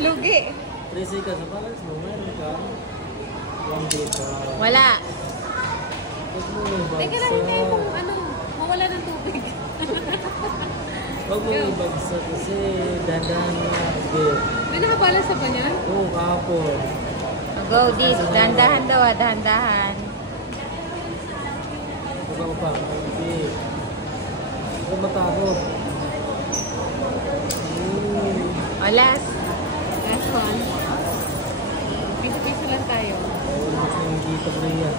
Lugi. Tracy ka sa balance mo, meron ka. One day ka. Wala. Huwag mo ibagsak. Teka lang, hindi kung ano, mawala ng tubig. Huwag mo ibagsak kasi dandahan na. May nakabalance sa kanya? Oo, kahapon. Go, Dis. Dahan-dahan daw, dahan-dahan. Ikaw pa, hindi. Huwag matakot. O, last. Last one. Piso-piso lang tayo. Oo, hindi dito ko rin yan.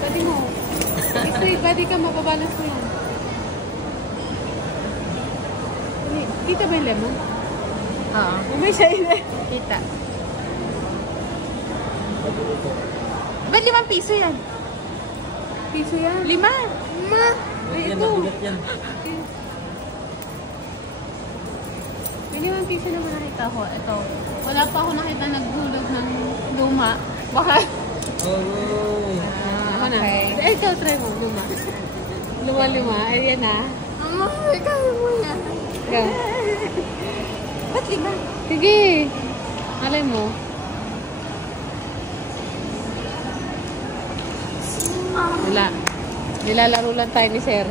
Pwede mo. Pwede ka mapabalance mo yan. Kita ba yung lemon? Oo. May siya yun eh. Kita. Pwede ito. Ba't 5 piso yan? Piso yan. 5? Ma! Ay, Yan, ito. nabigat yan. May 5 piso naman nakita ko. Ito. Wala pa ako nakita naghulog ng luma. Baka. Oh, Ako na. Eh, ikaw try mo. Luma. Luma. Ayan na. Ikaw mo yan. Ikaw. Ba't 5? Sige. Alay mo. Wala. Nilalaro lang tayo ni Sir.